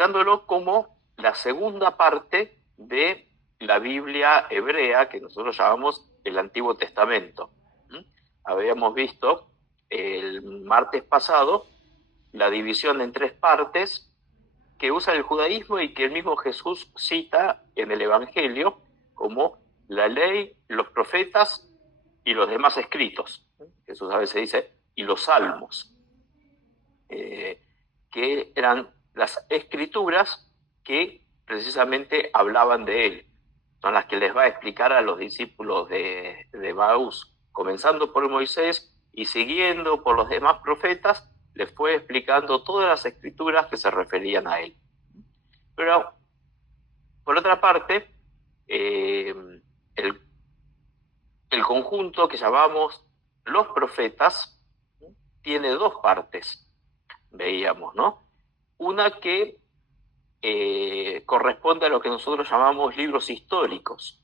dándolo como la segunda parte de la Biblia hebrea, que nosotros llamamos el Antiguo Testamento. Habíamos visto el martes pasado la división en tres partes que usa el judaísmo y que el mismo Jesús cita en el Evangelio como la ley, los profetas y los demás escritos. Jesús a veces dice, y los salmos, que eran las escrituras que precisamente hablaban de él. Son las que les va a explicar a los discípulos de Emaús, comenzando por Moisés y siguiendo por los demás profetas, les fue explicando todas las escrituras que se referían a él. Pero, por otra parte, el conjunto que llamamos los profetas tiene dos partes, veíamos, ¿no? Una que corresponde a lo que nosotros llamamos libros históricos,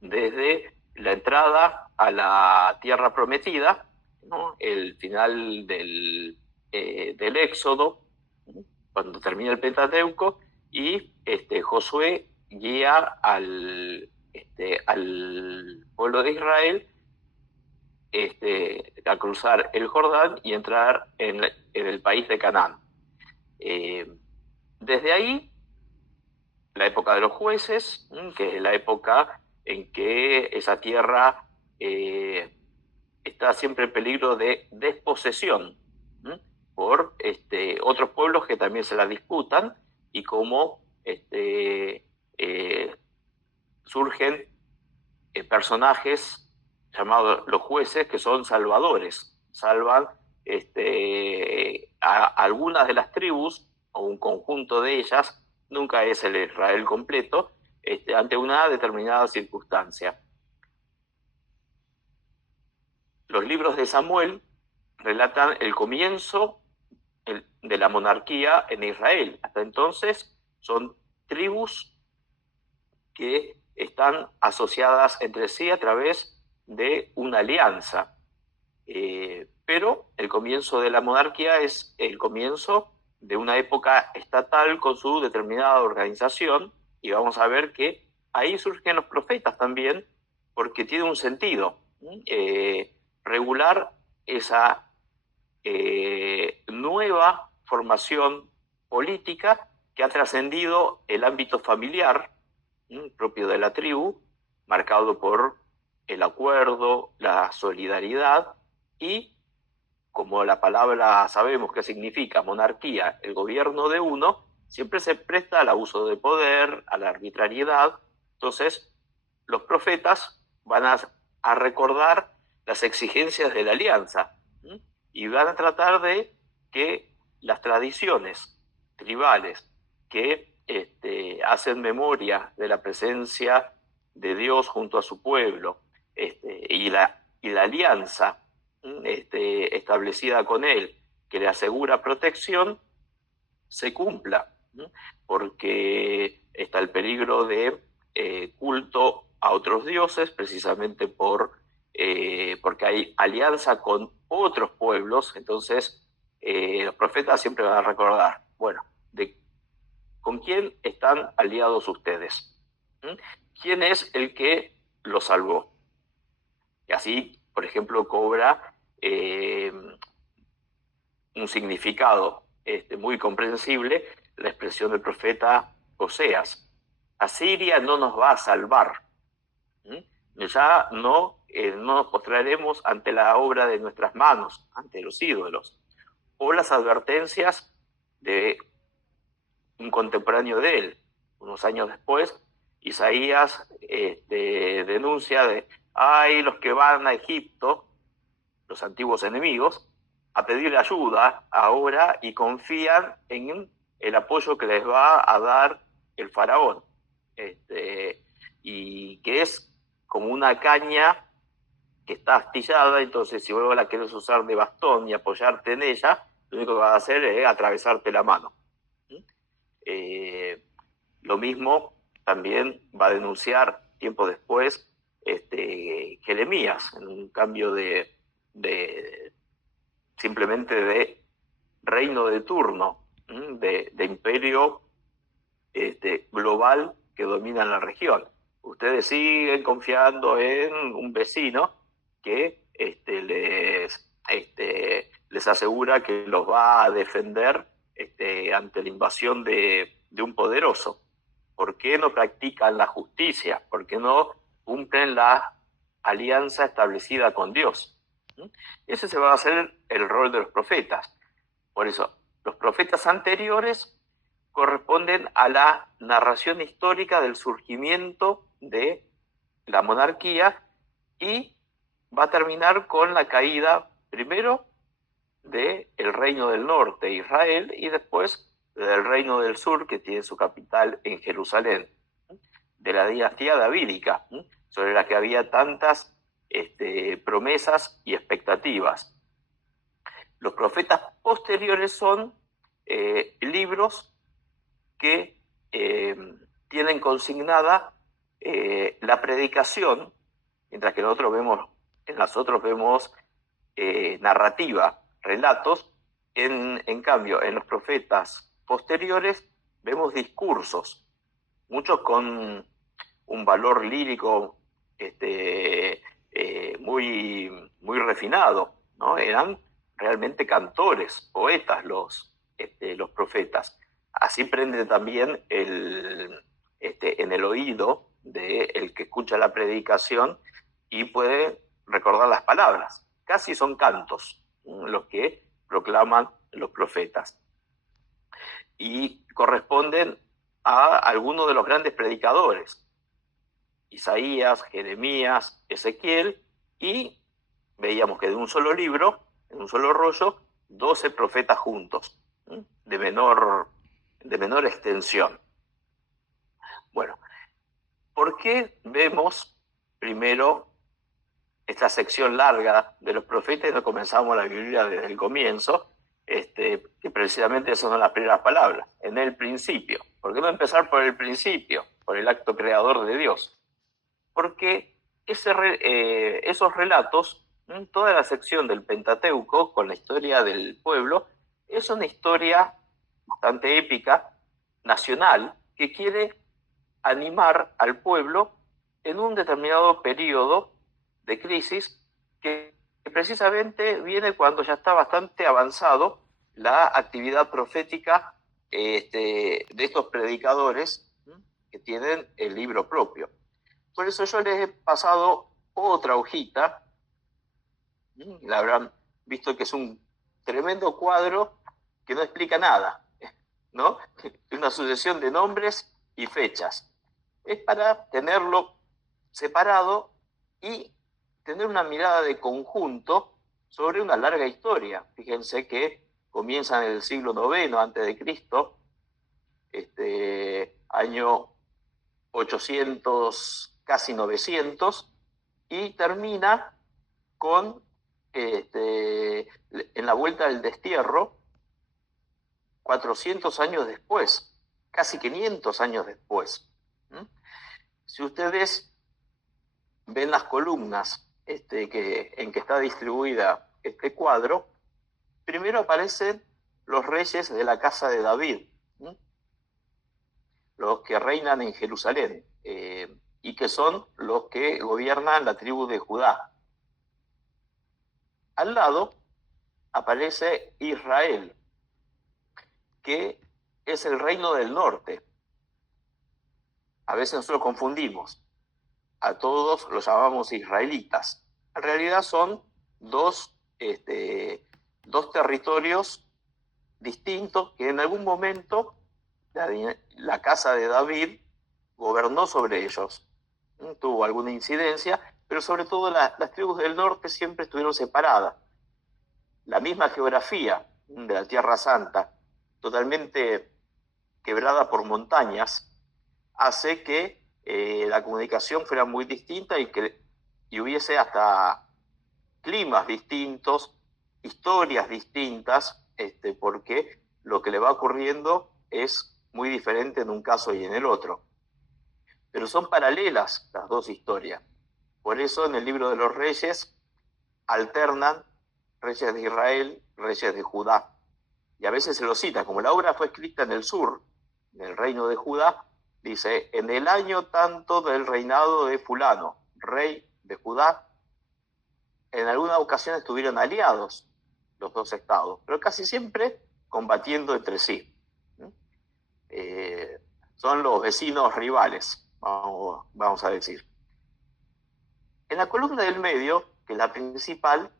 desde la entrada a la tierra prometida, ¿no? El final del Éxodo, ¿no? Cuando termina el Pentateuco, y Josué guía al pueblo de Israel a cruzar el Jordán y entrar en el país de Canaán. Desde ahí, la época de los jueces, que es la época en que esa tierra está siempre en peligro de desposesión por otros pueblos que también se la disputan, y cómo surgen personajes llamados los jueces, que son salvadores, salvan a algunas de las tribus o un conjunto de ellas, nunca es el Israel completo, ante una determinada circunstancia. Los libros de Samuel relatan el comienzo de la monarquía en Israel. Hasta entonces son tribus que están asociadas entre sí a través de una alianza. Pero el comienzo de la monarquía es el comienzo de una época estatal con su determinada organización, y vamos a ver que ahí surgen los profetas también, porque tiene un sentido regular esa nueva formación política que ha trascendido el ámbito familiar propio de la tribu, marcado por el acuerdo, la solidaridad y, como la palabra sabemos que significa monarquía, el gobierno de uno, siempre se presta al abuso de poder, a la arbitrariedad. Entonces, los profetas van a recordar las exigencias de la alianza y van a tratar de que las tradiciones tribales que hacen memoria de la presencia de Dios junto a su pueblo y la alianza establecida con él, que le asegura protección, se cumpla, porque está el peligro de culto a otros dioses, precisamente porque hay alianza con otros pueblos. Entonces los profetas siempre van a recordar, bueno, ¿con quién están aliados ustedes? ¿Quién es el que los salvó? Y así, por ejemplo, cobra un significado muy comprensible la expresión del profeta Oseas: Asiria no nos va a salvar. Ya no nos postraremos ante la obra de nuestras manos, ante los ídolos. O las advertencias de un contemporáneo de él, unos años después, Isaías denuncia de, ay, los que van a Egipto, los antiguos enemigos, a pedir ayuda ahora y confían en el apoyo que les va a dar el faraón, y que es como una caña que está astillada. Entonces si vos la querés usar de bastón y apoyarte en ella, lo único que vas a hacer es atravesarte la mano. Lo mismo también va a denunciar tiempo después Jeremías, en un cambio simplemente de reino de turno, de imperio global que domina la región. Ustedes siguen confiando en un vecino que les asegura que los va a defender ante la invasión de un poderoso. ¿Por qué no practican la justicia? ¿Por qué no cumplen la alianza establecida con Dios? Ese se va a hacer el rol de los profetas. Por eso, los profetas anteriores corresponden a la narración histórica del surgimiento de la monarquía y va a terminar con la caída primero del reino del norte, Israel, y después del reino del sur, que tiene su capital en Jerusalén, de la dinastía davídica, sobre la que había tantas promesas y expectativas. Los profetas posteriores son libros que tienen consignada la predicación, mientras que en las otros vemos narrativa, relatos. En cambio, en los profetas posteriores vemos discursos, muchos con un valor lírico muy refinado, ¿no? Eran realmente cantores, poetas los profetas. Así prende también en el oído del que escucha la predicación y puede recordar las palabras. Casi son cantos los que proclaman los profetas. Y corresponden a algunos de los grandes predicadores: Isaías, Jeremías, Ezequiel, y veíamos que de un solo libro, en un solo rollo, 12 profetas juntos, de menor extensión. Bueno, ¿por qué vemos primero esta sección larga de los profetas y no comenzamos la Biblia desde el comienzo? Que precisamente esas son las primeras palabras, en el principio. ¿Por qué no empezar por el principio, por el acto creador de Dios? Porque esos relatos, toda la sección del Pentateuco con la historia del pueblo, es una historia bastante épica, nacional, que quiere animar al pueblo en un determinado periodo de crisis que precisamente viene cuando ya está bastante avanzado la actividad profética de estos predicadores que tienen el libro propio. Por eso yo les he pasado otra hojita, la habrán visto que es un tremendo cuadro que no explica nada, ¿no? Una sucesión de nombres y fechas. Es para tenerlo separado y tener una mirada de conjunto sobre una larga historia. Fíjense que comienza en el siglo IX a.C., año 800, casi 900, y termina con, en la vuelta del destierro, 400 años después, casi 500 años después. Si ustedes ven las columnas en que está distribuida este cuadro, primero aparecen los reyes de la casa de David, los que reinan en Jerusalén, y que son los que gobiernan la tribu de Judá. Al lado aparece Israel, que es el reino del norte. A veces nosotros confundimos. A todos los llamamos israelitas. En realidad son dos territorios distintos que en algún momento la casa de David gobernó sobre ellos. Tuvo alguna incidencia, pero sobre todo las tribus del norte siempre estuvieron separadas. La misma geografía de la Tierra Santa, totalmente quebrada por montañas, hace que la comunicación fuera muy distinta y hubiese hasta climas distintos, historias distintas, porque lo que le va ocurriendo es muy diferente en un caso y en el otro. Pero son paralelas las dos historias. Por eso en el libro de los Reyes alternan reyes de Israel, reyes de Judá. y a veces se lo cita, como la obra fue escrita en el sur, en el reino de Judá, dice, en el año tanto del reinado de fulano, rey de Judá. En alguna ocasión estuvieron aliados los dos estados, pero casi siempre combatiendo entre sí. Son los vecinos rivales, vamos a decir. En la columna del medio, que es la principal,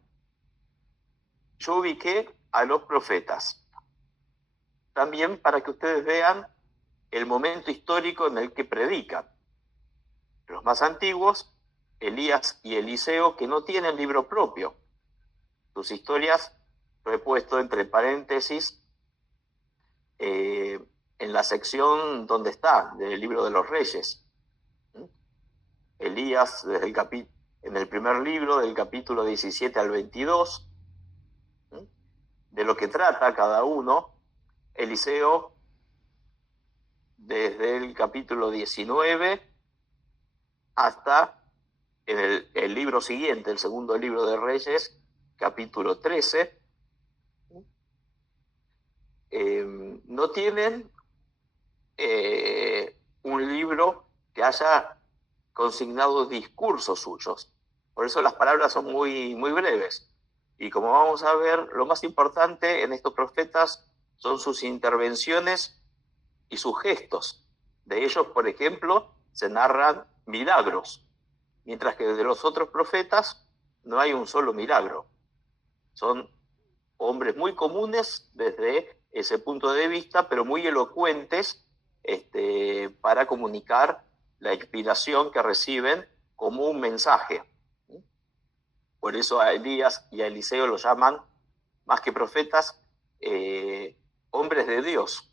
yo ubiqué a los profetas. También para que ustedes vean el momento histórico en el que predican. Los más antiguos, Elías y Eliseo, que no tienen libro propio. Sus historias lo he puesto entre paréntesis en la sección donde está, del libro de los reyes. Elías, en el primer libro, del capítulo 17 al 22, de lo que trata cada uno. Eliseo, desde el capítulo 19 hasta en el libro siguiente, el segundo libro de Reyes, capítulo 13, no tienen un libro que haya consignado discursos suyos. Por eso las palabras son muy, muy breves. Y como vamos a ver, lo más importante en estos profetas son sus intervenciones y sus gestos. De ellos, por ejemplo, se narran milagros, mientras que de los otros profetas no hay un solo milagro. Son hombres muy comunes desde ese punto de vista, pero muy elocuentes para comunicar la inspiración que reciben como un mensaje. Por eso a Elías y a Eliseo lo llaman, más que profetas, hombres de Dios.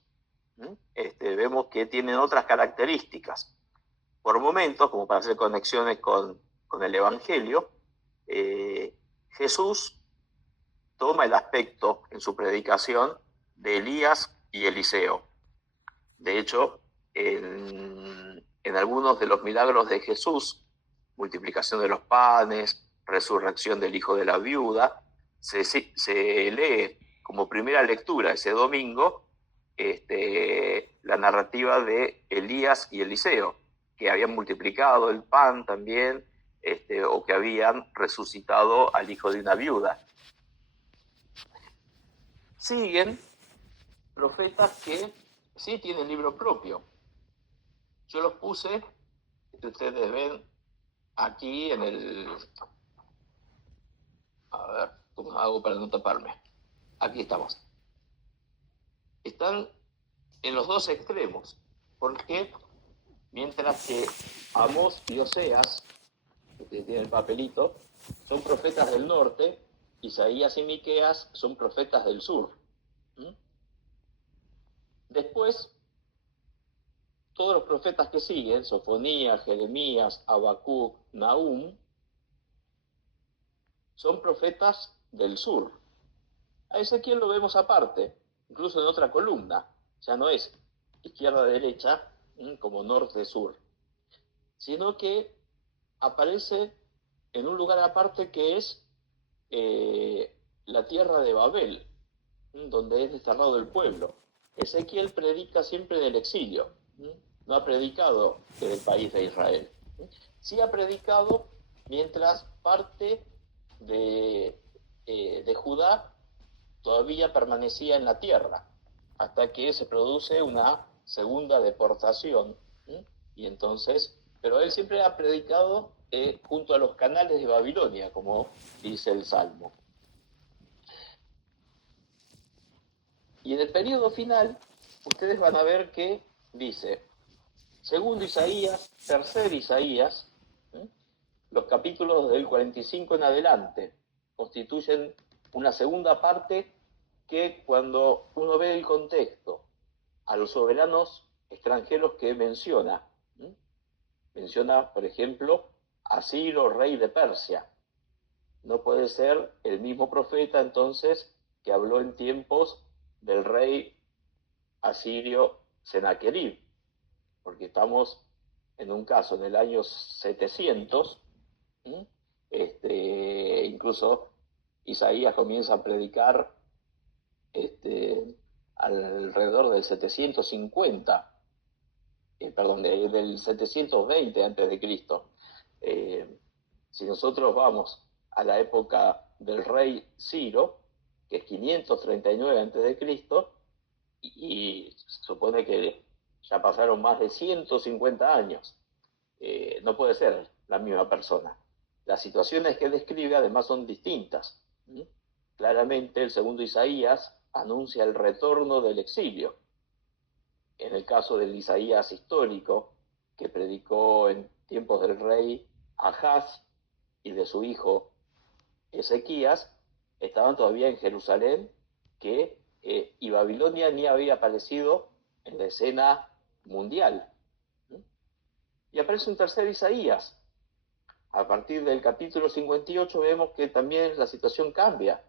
Vemos que tienen otras características. Por momentos, como para hacer conexiones con el Evangelio, Jesús toma el aspecto en su predicación de Elías y Eliseo. De hecho, en algunos de los milagros de Jesús, multiplicación de los panes, resurrección del hijo de la viuda, se lee como primera lectura ese domingo la narrativa de Elías y Eliseo, que habían multiplicado el pan también, o que habían resucitado al hijo de una viuda. Siguen profetas que sí tienen libro propio. Yo los puse, que ustedes ven aquí en el... A ver, ¿cómo hago para no taparme? Aquí estamos. Están en los dos extremos, porque mientras que Amós y Oseas, que tiene el papelito, son profetas del norte, Isaías y Miqueas son profetas del sur. Después, todos los profetas que siguen, Sofonías, Jeremías, Habacuc, Nahum, son profetas del sur. A Ezequiel lo vemos aparte, incluso en otra columna, ya no es izquierda-derecha como norte-sur, sino que aparece en un lugar aparte que es la tierra de Babel, donde es desterrado el pueblo. Ezequiel predica siempre en el exilio, no ha predicado en el país de Israel. Sí ha predicado mientras parte de Judá todavía permanecía en la tierra, hasta que se produce una segunda deportación, y entonces, pero él siempre ha predicado junto a los canales de Babilonia, como dice el Salmo. Y en el periodo final, ustedes van a ver que dice, segundo Isaías, tercer Isaías, los capítulos del 45 en adelante constituyen una segunda parte que, cuando uno ve el contexto, a los soberanos extranjeros que menciona, por ejemplo, a Ciro, rey de Persia. No puede ser el mismo profeta entonces que habló en tiempos del rey asirio Sennacherib, porque estamos en un caso en el año 700, incluso Isaías comienza a predicar alrededor del 750, perdón, del 720 antes de Cristo. Si nosotros vamos a la época del rey Ciro, que es 539 antes de Cristo, y supone que ya pasaron más de 150 años. No puede ser la misma persona. Las situaciones que describe además son distintas. Claramente el segundo Isaías anuncia el retorno del exilio. En el caso del Isaías histórico, que predicó en tiempos del rey Ahaz y de su hijo Ezequías, estaban todavía en Jerusalén, y Babilonia ni había aparecido en la escena mundial. Y aparece un tercer Isaías. A partir del capítulo 58 vemos que también la situación cambia,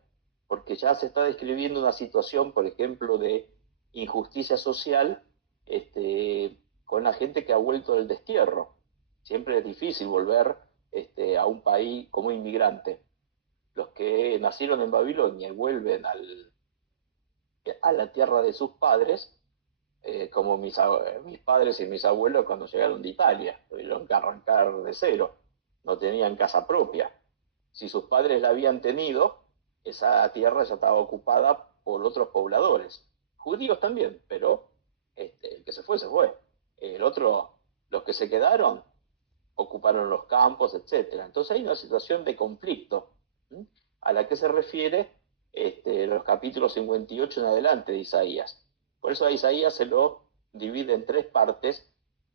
porque ya se está describiendo una situación, por ejemplo, de injusticia social, con la gente que ha vuelto del destierro. Siempre es difícil volver a un país como inmigrante. Los que nacieron en Babilonia y vuelven a la tierra de sus padres, como mis padres y mis abuelos cuando llegaron de Italia, tuvieron que arrancar de cero, no tenían casa propia. Si sus padres la habían tenido, esa tierra ya estaba ocupada por otros pobladores, judíos también, pero el que se fue, se fue. El otro, los que se quedaron, ocuparon los campos, etc. Entonces hay una situación de conflicto, ¿sí?, a la que se refiere los capítulos 58 en adelante de Isaías. Por eso a Isaías se lo divide en tres partes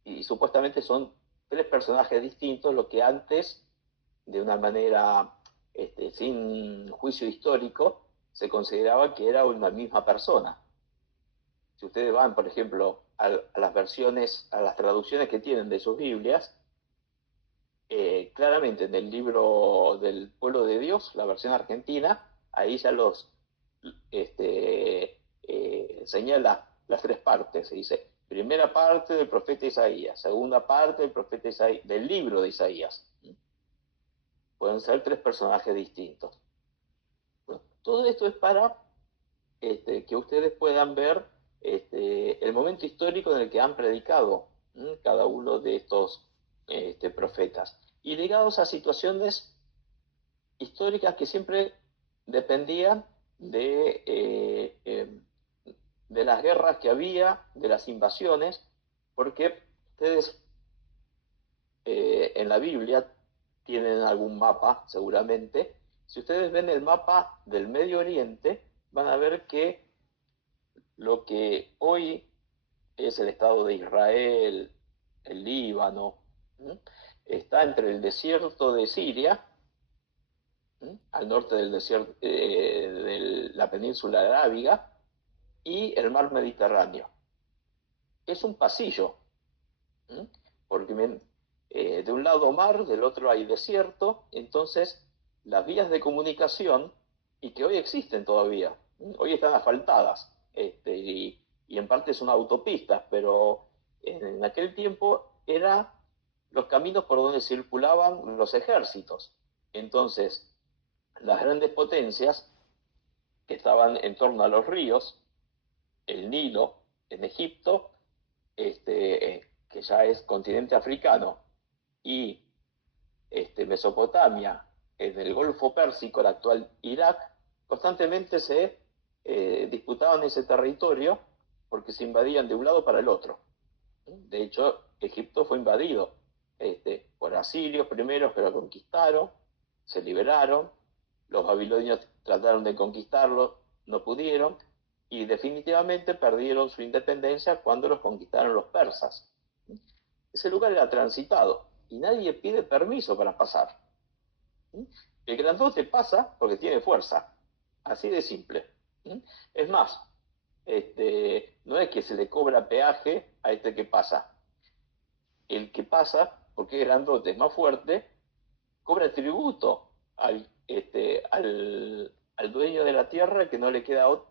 y supuestamente son tres personajes distintos, lo que antes, de una manera sin juicio histórico, se consideraba que era una misma persona. Si ustedes van, por ejemplo, a las versiones, a las traducciones que tienen de sus Biblias, claramente en el libro del Pueblo de Dios, la versión argentina, ahí ya los señala las tres partes. Se dice, primera parte del profeta Isaías, segunda parte del profeta Isaías, del libro de Isaías. Pueden ser tres personajes distintos. Bueno, todo esto es para que ustedes puedan ver el momento histórico en el que han predicado cada uno de estos profetas, y ligados a situaciones históricas que siempre dependían de las guerras que había, de las invasiones, porque ustedes en la Biblia tienen algún mapa, seguramente. Si ustedes ven el mapa del Medio Oriente, van a ver que lo que hoy es el Estado de Israel, el Líbano, está entre el desierto de Siria, al norte del desierto de la península arábiga, y el mar Mediterráneo. Es un pasillo, porque de un lado mar, del otro hay desierto. Entonces las vías de comunicación, y que hoy existen todavía, hoy están asfaltadas, y en parte son autopistas, pero en aquel tiempo eran los caminos por donde circulaban los ejércitos. Entonces las grandes potencias que estaban en torno a los ríos, el Nilo en Egipto, que ya es continente africano, y Mesopotamia en el Golfo Pérsico, el actual Irak, constantemente se disputaban ese territorio porque se invadían de un lado para el otro. De hecho, Egipto fue invadido por asirios primeros, que lo conquistaron, se liberaron. Los babilonios trataron de conquistarlo, no pudieron, y definitivamente perdieron su independencia cuando los conquistaron los persas. Ese lugar era transitado y nadie pide permiso para pasar. El grandote pasa porque tiene fuerza, así de simple. Es más, no es que se le cobra peaje a este que pasa. El que pasa, porque es grandote, es más fuerte, cobra tributo al dueño de la tierra, que no le queda otra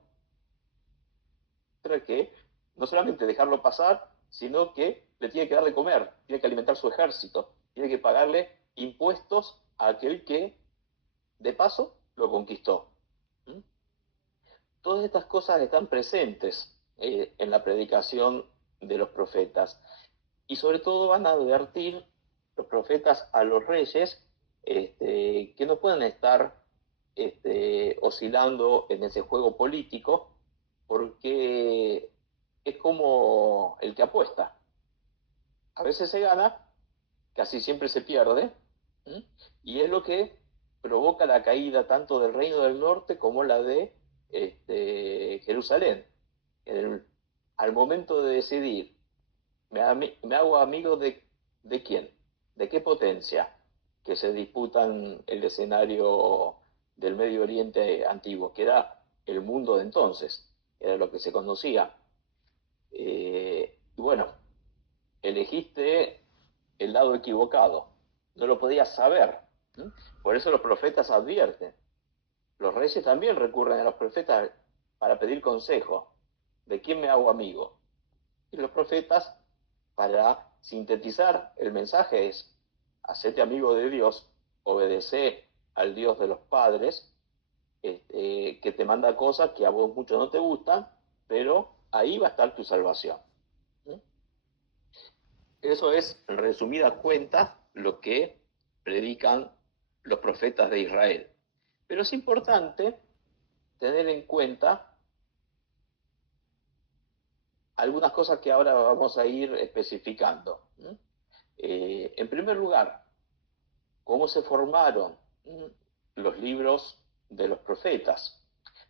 que no solamente dejarlo pasar, sino que le tiene que dar de comer, tiene que alimentar su ejército, tiene que pagarle impuestos a aquel que de paso lo conquistó. todas estas cosas están presentes en la predicación de los profetas. Y sobre todo van a advertir los profetas a los reyes que no pueden estar oscilando en ese juego político, porque es como el que apuesta. A veces se gana, casi siempre se pierde, ¿sí? Y es lo que provoca la caída tanto del Reino del Norte como la de Jerusalén. Al momento de decidir, me hago amigo de quién, de qué potencia, que se disputan el escenario del Medio Oriente antiguo, que era el mundo de entonces, era lo que se conocía. Y bueno, elegiste el lado equivocado, no lo podías saber. ¿Sí? Por eso los profetas advierten. Los reyes también recurren a los profetas para pedir consejo. ¿De quién me hago amigo? Y los profetas, para sintetizar el mensaje, es: hacete amigo de Dios, obedece al Dios de los padres, que te manda cosas que a vos mucho no te gustan, pero ahí va a estar tu salvación. ¿Sí? Eso es, en resumidas cuentas, lo que predican los profetas de Israel. Pero es importante tener en cuenta algunas cosas que ahora vamos a ir especificando. En primer lugar, cómo se formaron los libros de los profetas.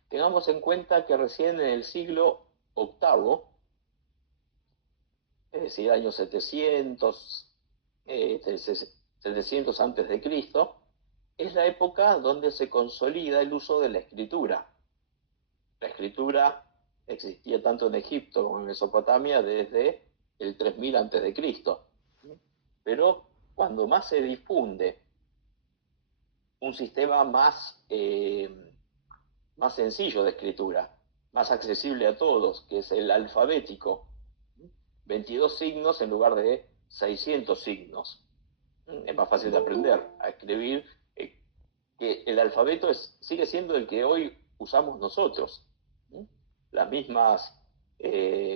Tengamos en cuenta que recién en el siglo VIII, es decir, año 700, 700 antes de Cristo, es la época donde se consolida el uso de la escritura. La escritura existía tanto en Egipto como en Mesopotamia desde el 3000 antes de Cristo. Pero cuando más se difunde un sistema más sencillo de escritura, más accesible a todos, que es el alfabético, 22 signos en lugar de 600 signos. Es más fácil de aprender a escribir, que el alfabeto sigue siendo el que hoy usamos nosotros. Las mismas,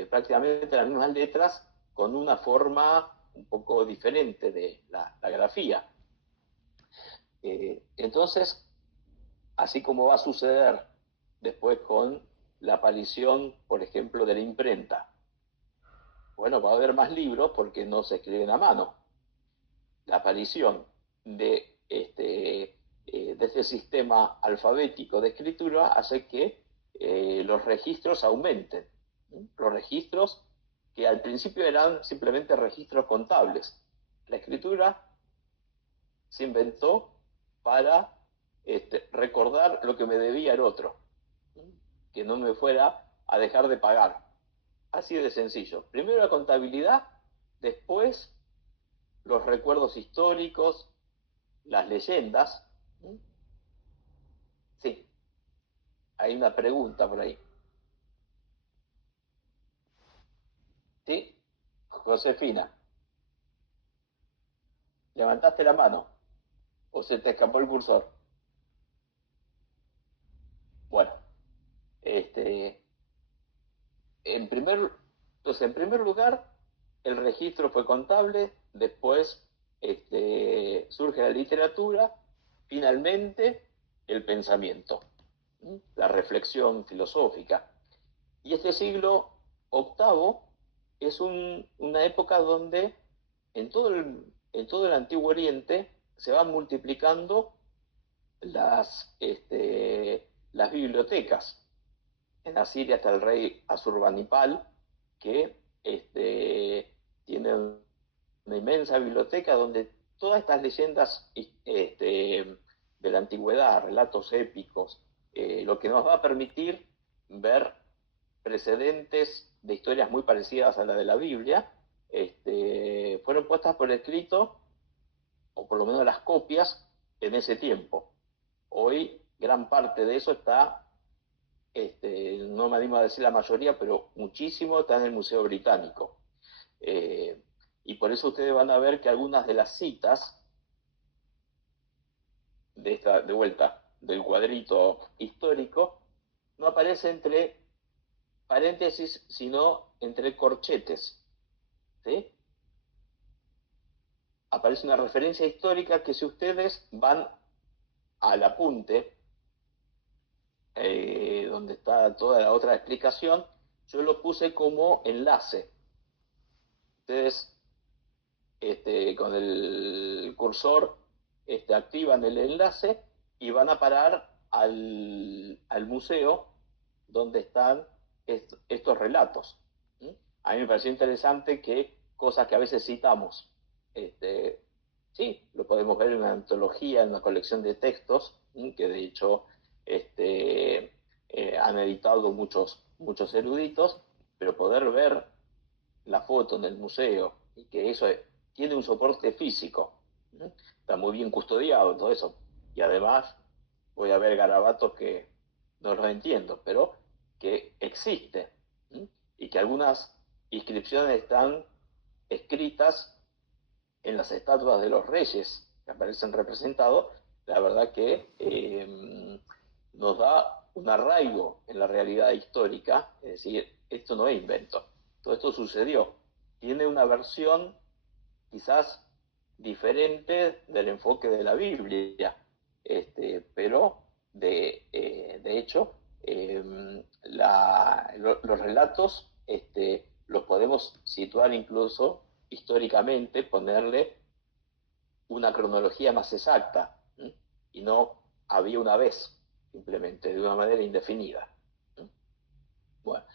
prácticamente las mismas letras, con una forma un poco diferente de la grafía. Entonces, así como va a suceder después con la aparición, por ejemplo, de la imprenta, bueno, va a haber más libros porque no se escriben a mano. La aparición de este sistema alfabético de escritura hace que los registros aumenten. Los registros que al principio eran simplemente registros contables. La escritura se inventó para recordar lo que me debía el otro, que no me fuera a dejar de pagar. Así de sencillo. Primero la contabilidad, después los recuerdos históricos, las leyendas. Sí, hay una pregunta por ahí. ¿Sí? Josefina, ¿levantaste la mano o se te escapó el cursor? Bueno, este, en primer lugar, el registro fue contable, después surge la literatura, finalmente el pensamiento, la reflexión filosófica. Y este siglo VIII es una época donde en todo el Antiguo Oriente se van multiplicando las bibliotecas. En Asiria está el rey Asurbanipal, que tiene una inmensa biblioteca donde todas estas leyendas de la antigüedad, relatos épicos, lo que nos va a permitir ver precedentes de historias muy parecidas a la de la Biblia, fueron puestas por escrito, o por lo menos las copias, en ese tiempo. Hoy gran parte de eso está, no me animo a decir la mayoría, pero muchísimo está en el Museo Británico. Y por eso ustedes van a ver que algunas de las citas de vuelta del cuadrito histórico no aparece entre paréntesis, sino entre corchetes. ¿Sí? Aparece una referencia histórica que si ustedes van al apunte, donde está toda la otra explicación, yo lo puse como enlace. Ustedes con el cursor activan el enlace y van a parar al museo donde están estos relatos. A mí me pareció interesante que cosas que a veces citamos, sí, lo podemos ver en una antología, en una colección de textos, que de hecho han editado muchos eruditos, pero poder ver la foto en el museo y que eso tiene un soporte físico, está muy bien custodiado todo eso. Y además voy a ver garabatos que no los entiendo, pero que existe, y que algunas inscripciones están escritas en las estatuas de los reyes que aparecen representados. La verdad que nos da un arraigo en la realidad histórica, es decir, esto no es invento, todo esto sucedió. Tiene una versión quizás diferente del enfoque de la Biblia, pero de hecho los relatos los podemos situar incluso históricamente, ponerle una cronología más exacta, ¿sí? Y no había una vez, simplemente, de una manera indefinida. ¿Sí? Bueno,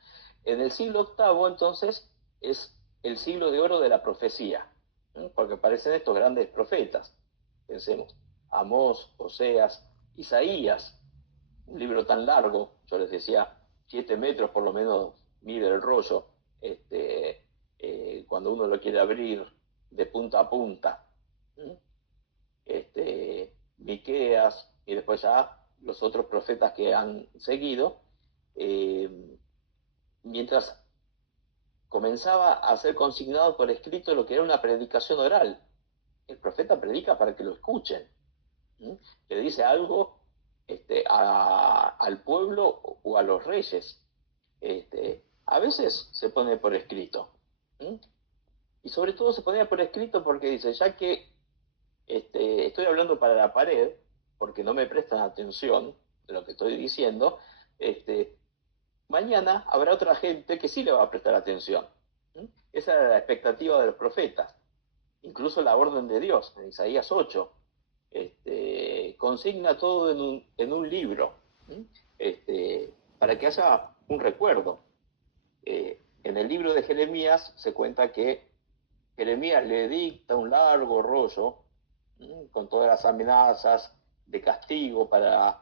en el siglo octavo, entonces, es el siglo de oro de la profecía, ¿sí? Porque aparecen estos grandes profetas. Pensemos, Amós, Oseas, Isaías, un libro tan largo, yo les decía, 7 metros por lo menos mide el rollo, cuando uno lo quiere abrir de punta a punta. ¿Sí? Miqueas y después ya los otros profetas que han seguido, eh, mientras comenzaba a ser consignado por escrito lo que era una predicación oral. El profeta predica para que lo escuchen. ¿Sí? Le dice algo al pueblo o a los reyes. A veces se pone por escrito. ¿Sí? Y sobre todo se ponía por escrito porque dice, ya que estoy hablando para la pared, porque no me prestan atención de lo que estoy diciendo, mañana habrá otra gente que sí le va a prestar atención. ¿Sí? Esa era la expectativa de los profetas. Incluso la orden de Dios, en Isaías 8, consigna todo en un libro, ¿sí? Para que haya un recuerdo. En el libro de Jeremías se cuenta que Jeremías le dicta un largo rollo, con todas las amenazas de castigo para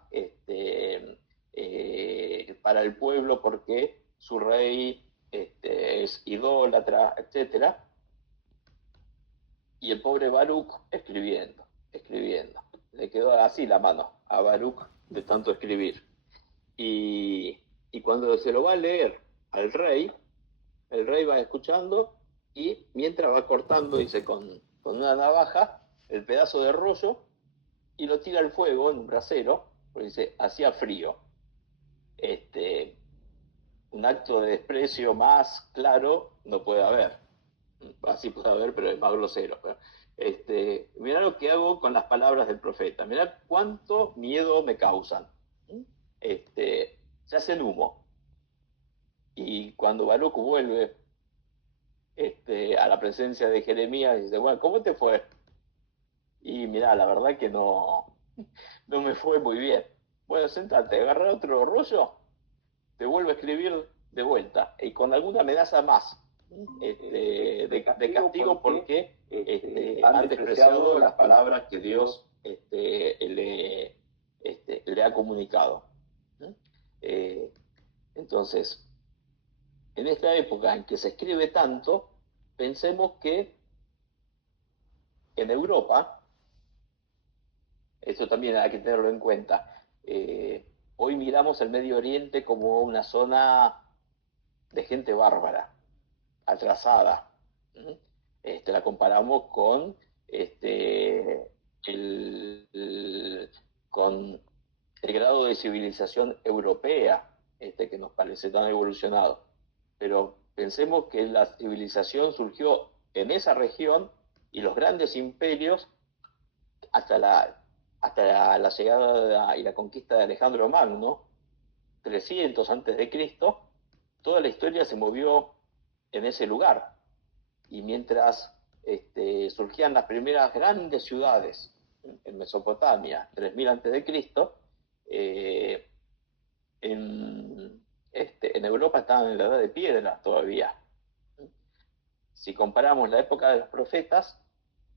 el pueblo porque su rey es idólatra, etcétera. Y el pobre Baruch escribiendo. Le quedó así la mano a Baruch de tanto escribir. Y cuando se lo va a leer al rey, el rey va escuchando y mientras va cortando, dice, con una navaja, el pedazo de rollo y lo tira al fuego en un brasero, porque dice, hacía frío. Un acto de desprecio más claro no puede haber. Así puede haber, pero es más grosero. Mirá lo que hago con las palabras del profeta. Mirá cuánto miedo me causan. Se hacen humo. Y cuando Baruch vuelve a la presencia de Jeremías, dice, bueno, ¿cómo te fue? Y mirá, la verdad que no me fue muy bien. Bueno, sentate, agarra otro rollo, te vuelvo a escribir de vuelta, y con alguna amenaza más, de castigo porque han despreciado las palabras que Dios le ha comunicado. Entonces, en esta época en que se escribe tanto, pensemos que en Europa, esto también hay que tenerlo en cuenta, hoy miramos el Medio Oriente como una zona de gente bárbara, atrasada. La comparamos con, con el grado de civilización europea, que nos parece tan evolucionado. Pero pensemos que la civilización surgió en esa región y los grandes imperios hasta la llegada y la conquista de Alejandro Magno, 300 antes de Cristo, toda la historia se movió en ese lugar. Y mientras surgían las primeras grandes ciudades en Mesopotamia, 3000 antes de Cristo, en Europa estaban en la edad de piedra todavía. Si comparamos la época de los profetas,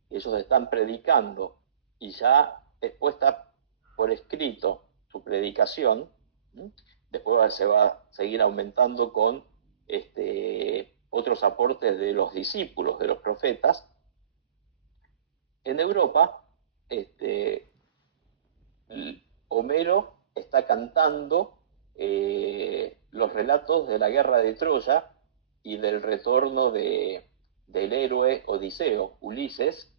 ellos están predicando y ya expuesta por escrito su predicación, después se va a seguir aumentando con otros aportes de los discípulos de los profetas. En Europa, Homero está cantando los relatos de la guerra de Troya y del retorno del héroe Odiseo, Ulises,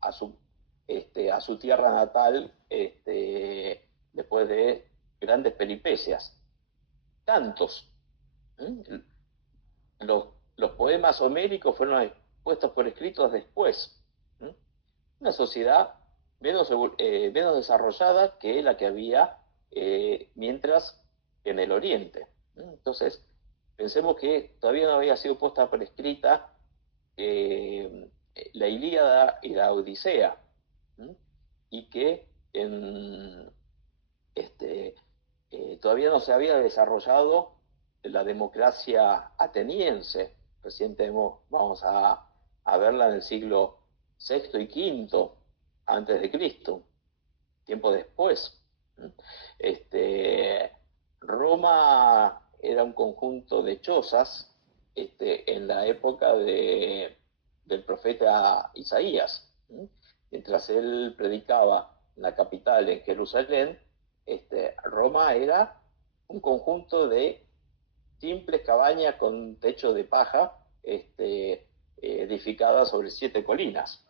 a su tierra natal después de grandes peripecias. Tantos. Los poemas homéricos fueron puestos por escritos después. Una sociedad menos desarrollada que la que había mientras en el Oriente. Entonces, pensemos que todavía no había sido puesta por escrita la Ilíada y la Odisea, y que todavía no se había desarrollado la democracia ateniense. Reciente vamos a verla en el siglo VI y V antes de Cristo, tiempo después. Roma era un conjunto de chozas en la época del profeta Isaías. Mientras él predicaba en la capital, en Jerusalén, Roma era un conjunto de simples cabañas con techo de paja edificadas sobre 7 colinas,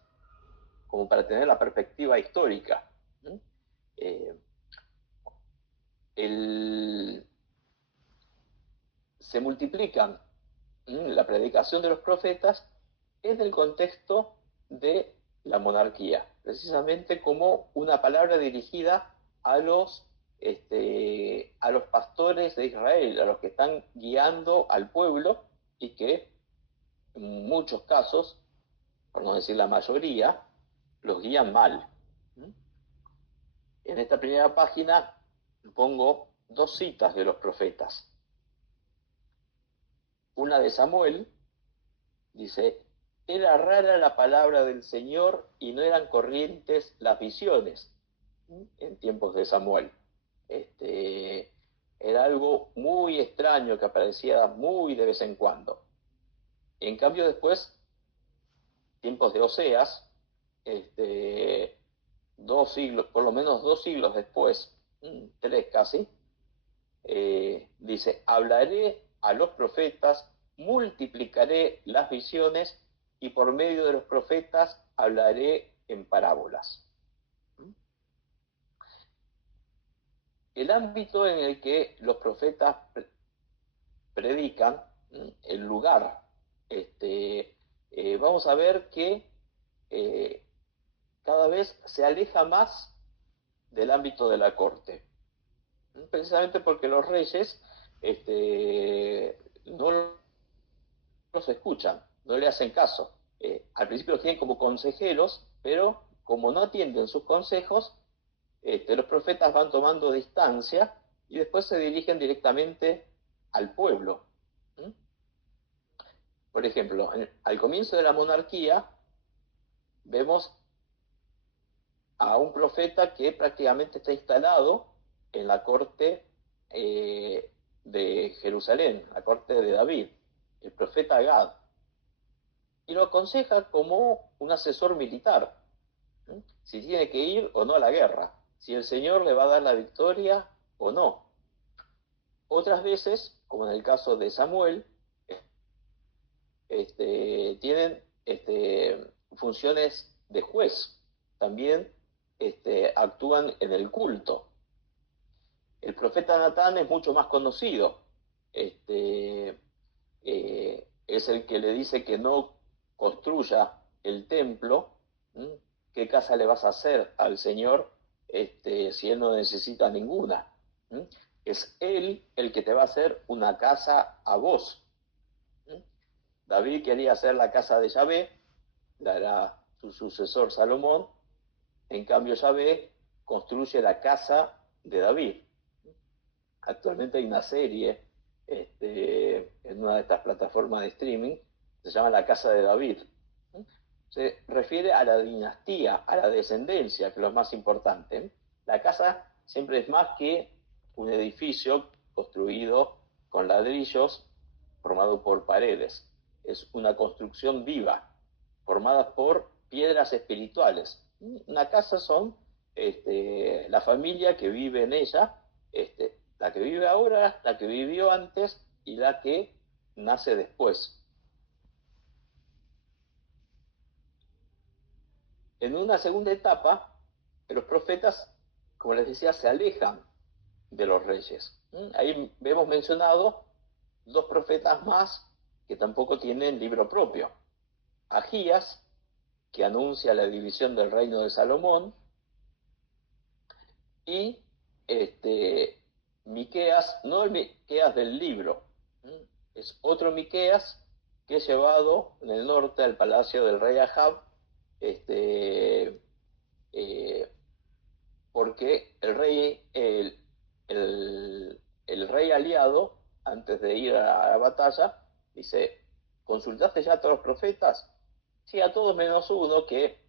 como para tener la perspectiva histórica. Se multiplican la predicación de los profetas en el contexto de la monarquía, precisamente como una palabra dirigida a los pastores de Israel, a los que están guiando al pueblo y que en muchos casos, por no decir la mayoría, los guían mal. En esta primera página pongo 2 citas de los profetas. Una de Samuel dice: era rara la palabra del Señor y no eran corrientes las visiones en tiempos de Samuel. Era algo muy extraño que aparecía muy de vez en cuando. En cambio después, tiempos de Oseas, 2 siglos, por lo menos 2 siglos después, 3 casi, dice: hablaré a los profetas, multiplicaré las visiones y por medio de los profetas hablaré en parábolas. El ámbito en el que los profetas predican, el lugar, vamos a ver que cada vez se aleja más del ámbito de la corte, precisamente porque los reyes no los escuchan, no le hacen caso. Al principio los tienen como consejeros, pero como no atienden sus consejos, los profetas van tomando distancia y después se dirigen directamente al pueblo. Por ejemplo, al comienzo de la monarquía vemos a un profeta que prácticamente está instalado en la corte de Jerusalén, la corte de David, el profeta Gad, y lo aconseja como un asesor militar, si tiene que ir o no a la guerra, si el Señor le va a dar la victoria o no. Otras veces, como en el caso de Samuel, tienen funciones de juez, también actúan en el culto. El profeta Natán es mucho más conocido. Es el que le dice que no construya el templo. ¿Mm? ¿Qué casa le vas a hacer al Señor si Él no necesita ninguna? ¿Mm? Es Él el que te va a hacer una casa a vos. ¿Mm? David quería hacer la casa de Yahvé, la hará su sucesor Salomón. En cambio, Yahvé construye la casa de David. Actualmente hay una serie en una de estas plataformas de streaming, se llama La Casa de David. Se refiere a la dinastía, a la descendencia, que es lo más importante. La casa siempre es más que un edificio construido con ladrillos, formado por paredes. Es una construcción viva, formada por piedras espirituales. Una casa son la familia que vive en ella, la que vive ahora, la que vivió antes y la que nace después. En una segunda etapa, los profetas, como les decía, se alejan de los reyes. Ahí vemos mencionado dos profetas más que tampoco tienen libro propio. Agías, que anuncia la división del reino de Salomón, y Miqueas, no el Miqueas del libro, es otro Miqueas que es llevado en el norte al palacio del rey Ahab, eh, porque el rey aliado, antes de ir a la batalla, dice, ¿consultaste ya a todos los profetas? Sí, a todos menos uno que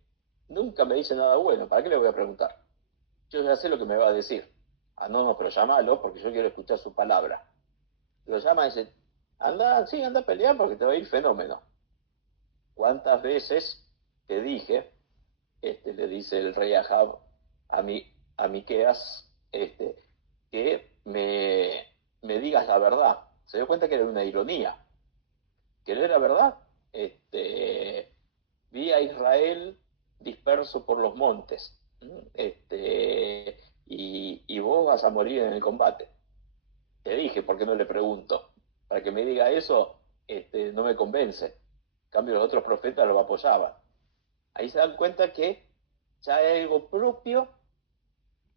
nunca me dice nada bueno, ¿para qué le voy a preguntar? Yo ya sé lo que me va a decir. Ah, no, no, pero llámalo porque yo quiero escuchar su palabra. Lo llama y dice, anda, sí, anda a pelear porque te va a ir fenómeno. ¿Cuántas veces te dije, le dice el rey Ahab a Miqueas, que me digas la verdad? Se dio cuenta que era una ironía. Que no era verdad. Vi a Israel disperso por los montes, y vos vas a morir en el combate. Te dije, ¿por qué no le pregunto? Para que me diga eso, no me convence. En cambio, los otros profetas lo apoyaban. Ahí se dan cuenta que ya hay algo propio,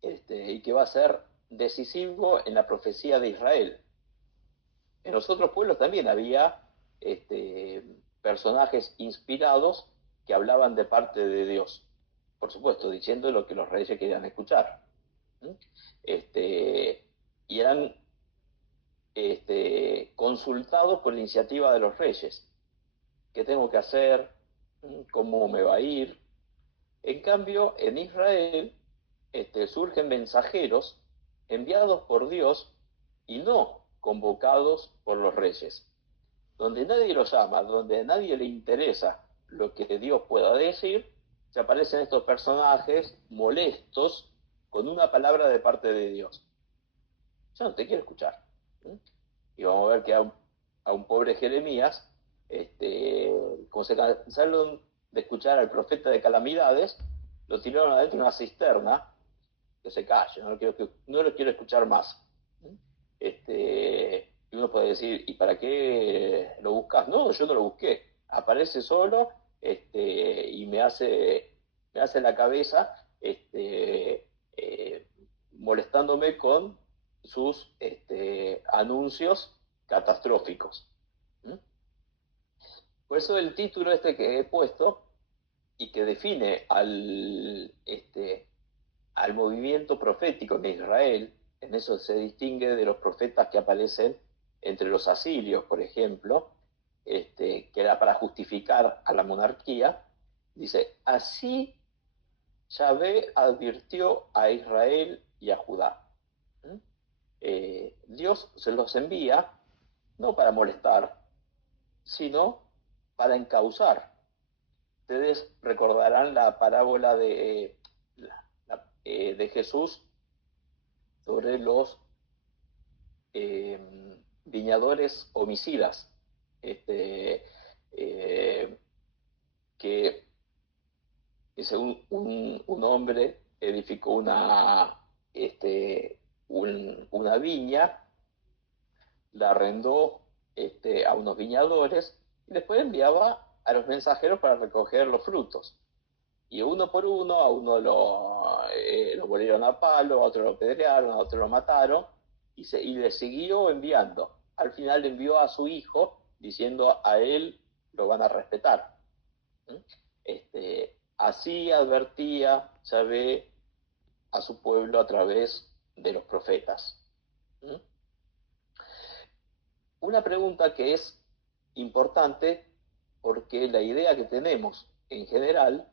y que va a ser decisivo en la profecía de Israel. En los otros pueblos también había personajes inspirados que hablaban de parte de Dios, por supuesto, diciendo lo que los reyes querían escuchar. Este, y eran consultados por la iniciativa de los reyes. ¿Qué tengo que hacer? ¿Cómo me va a ir? En cambio, en Israel surgen mensajeros enviados por Dios y no convocados por los reyes. Donde nadie lo llama, donde a nadie le interesa lo que Dios pueda decir, se aparecen estos personajes molestos con una palabra de parte de Dios. Yo no te quiero escuchar. Y vamos a ver que a un pobre Jeremías, como se cansaron de escuchar al profeta de calamidades, lo tiraron adentro de una cisterna, que se calle, no lo quiero escuchar más. Y uno puede decir, ¿y para qué lo buscas? No, yo no lo busqué. Aparece solo, y me hace la cabeza, molestándome con sus anuncios catastróficos. ¿Mm? Por eso el título que he puesto y que define al movimiento profético de Israel, en eso se distingue de los profetas que aparecen entre los asirios, por ejemplo, que era para justificar a la monarquía, dice, así Yahvé advirtió a Israel y a Judá. Dios se los envía no para molestar, sino para encauzar. Ustedes recordarán la parábola de Jesús sobre los viñadores homicidas, eh, que dice un hombre edificó una viña, la arrendó a unos viñadores y después enviaba a los mensajeros para recoger los frutos. Y uno por uno, a uno lo volvieron a palo, a otro lo pedrearon, a otro lo mataron, y le siguió enviando. Al final le envió a su hijo diciendo: a él lo van a respetar. Así advertía Yahvé a su pueblo a través de los profetas. Una pregunta que es importante, porque la idea que tenemos en general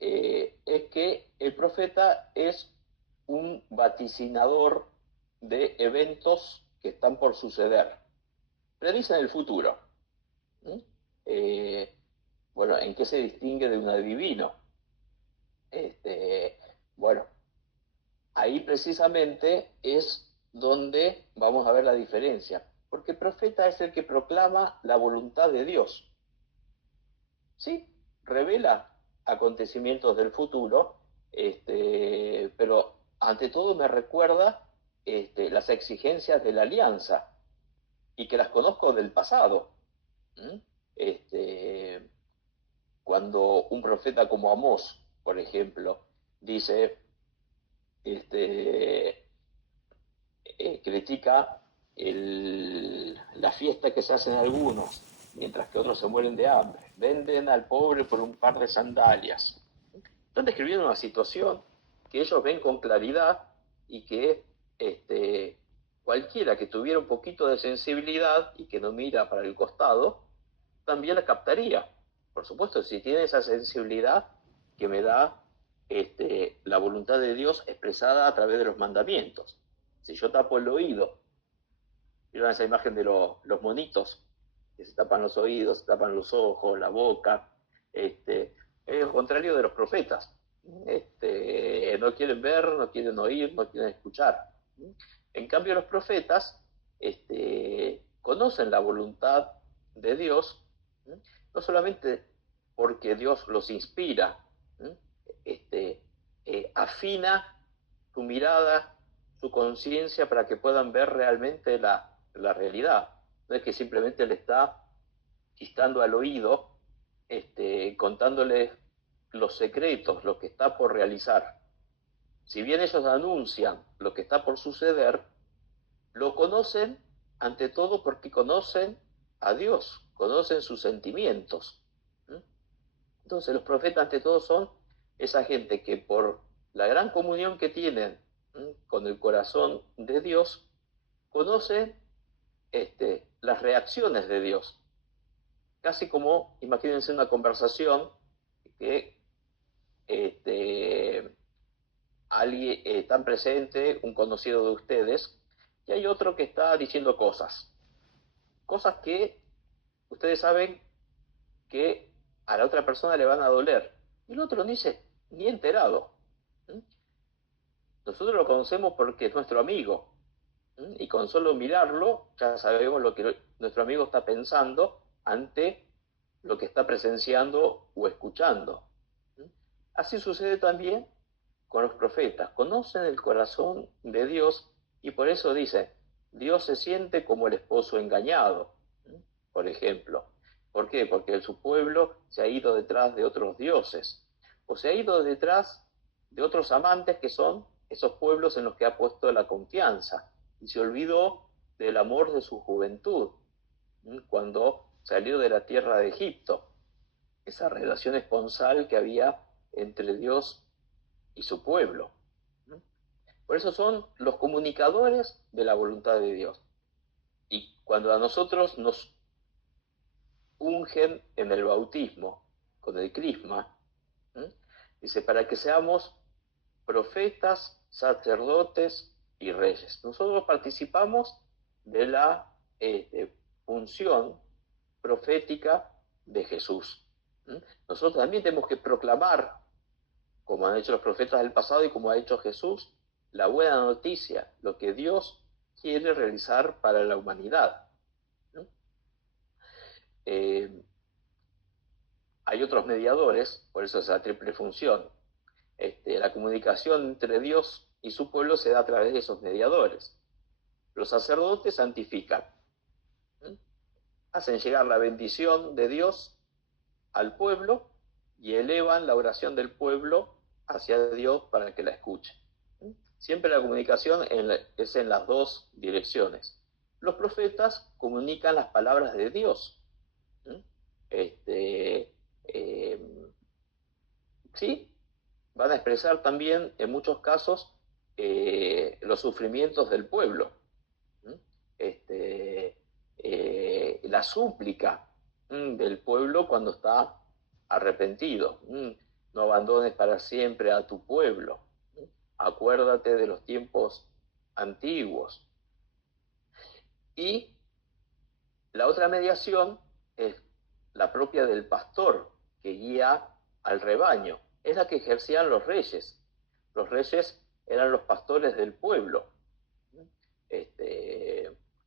es que el profeta es un vaticinador de eventos que están por suceder. Predicen el futuro. Bueno, ¿en qué se distingue de un adivino? Bueno, ahí precisamente es donde vamos a ver la diferencia, porque el profeta es el que proclama la voluntad de Dios. Sí, revela acontecimientos del futuro, pero ante todo me recuerda las exigencias de la alianza, y que las conozco del pasado. Cuando un profeta como Amós, por ejemplo, dice, critica la fiesta que se hacen algunos, mientras que otros se mueren de hambre. Venden al pobre por un par de sandalias. Están describiendo una situación que ellos ven con claridad y que cualquiera que tuviera un poquito de sensibilidad y que no mira para el costado, también la captaría. Por supuesto, si tiene esa sensibilidad que me da la voluntad de Dios expresada a través de los mandamientos. Si yo tapo el oído, ¿vieron esa imagen de los monitos que se tapan los oídos, se tapan los ojos, la boca? Es lo contrario de los profetas. No quieren ver, no quieren oír, no quieren escuchar. En cambio, los profetas conocen la voluntad de Dios, no solamente porque Dios los inspira, afina su mirada, su conciencia, para que puedan ver realmente la realidad. No es que simplemente le está chistando al oído, contándole los secretos, lo que está por realizar. Si bien ellos anuncian lo que está por suceder, lo conocen ante todo porque conocen a Dios, conocen sus sentimientos. Entonces los profetas ante todo son esa gente que, por la gran comunión que tienen con el corazón de Dios, conocen las reacciones de Dios. Casi como, imagínense una conversación que alguien tan presente, un conocido de ustedes, y hay otro que está diciendo cosas que ustedes saben que a la otra persona le van a doler, y el otro ni enterado. Nosotros lo conocemos porque es nuestro amigo, y con solo mirarlo ya sabemos lo que nuestro amigo está pensando ante lo que está presenciando o escuchando. Así sucede también con los profetas. Conocen el corazón de Dios, y por eso dice: Dios se siente como el esposo engañado, por ejemplo. ¿Por qué? Porque su pueblo se ha ido detrás de otros dioses, o se ha ido detrás de otros amantes, que son esos pueblos en los que ha puesto la confianza, y se olvidó del amor de su juventud, cuando salió de la tierra de Egipto, esa relación esponsal que había entre Dios y su pueblo. Por eso son los comunicadores de la voluntad de Dios. Y cuando a nosotros nos ungen en el bautismo con el crisma, dice: para que seamos profetas, sacerdotes y reyes. Nosotros participamos de la función profética de Jesús. Nosotros también tenemos que proclamar, como han hecho los profetas del pasado y como ha hecho Jesús, la buena noticia, lo que Dios quiere realizar para la humanidad. Hay otros mediadores, por eso esa triple función. La comunicación entre Dios y su pueblo se da a través de esos mediadores. Los sacerdotes santifican, hacen llegar la bendición de Dios al pueblo y elevan la oración del pueblo hacia Dios para que la escuche. Siempre la comunicación es en las dos direcciones. Los profetas comunican las palabras de Dios. Sí, van a expresar también en muchos casos los sufrimientos del pueblo, la súplica del pueblo cuando está arrepentido. No abandones para siempre a tu pueblo. Acuérdate de los tiempos antiguos. Y la otra mediación es la propia del pastor, que guía al rebaño. Es la que ejercían los reyes. Los reyes eran los pastores del pueblo.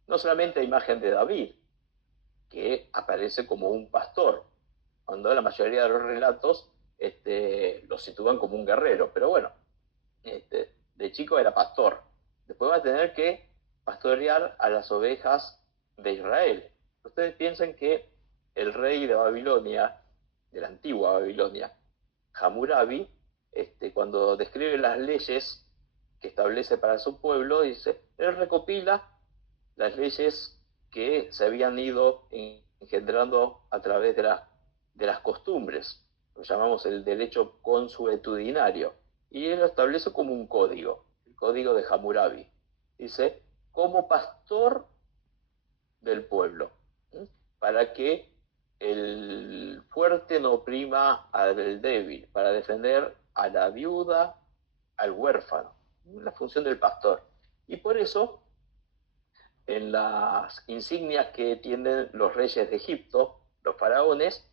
No solamente a imagen de David, que aparece como un pastor, cuando la mayoría de los relatos lo sitúan como un guerrero, pero bueno, de chico era pastor. Después va a tener que pastorear a las ovejas de Israel. Ustedes piensan que el rey de Babilonia, de la antigua Babilonia, Hammurabi, cuando describe las leyes que establece para su pueblo, dice, él recopila las leyes que se habían ido engendrando a través de las costumbres, lo llamamos el derecho consuetudinario, y él lo establece como un código, el código de Hammurabi. Dice, como pastor del pueblo, para que el fuerte no oprima al débil, para defender a la viuda, al huérfano, la función del pastor. Y por eso, en las insignias que tienen los reyes de Egipto, los faraones,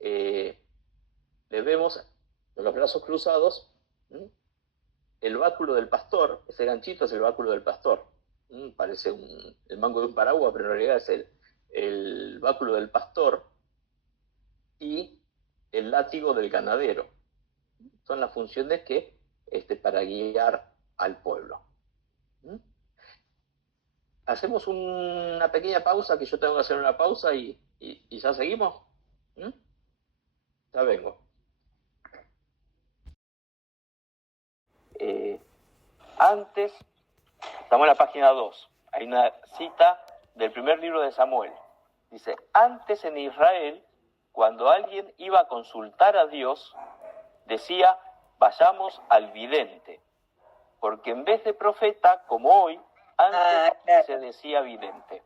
les vemos en los brazos cruzados el báculo del pastor. Ese ganchito es el báculo del pastor. Parece el mango de un paraguas, pero en realidad es el báculo del pastor y el látigo del ganadero. Son las funciones que para guiar al pueblo. Hacemos una pequeña pausa, que yo tengo que hacer una pausa y ya seguimos. Ya vengo. Antes, estamos en la página 2, hay una cita del primer libro de Samuel. Dice, antes en Israel, cuando alguien iba a consultar a Dios, decía, vayamos al vidente, porque en vez de profeta, como hoy, antes se decía vidente.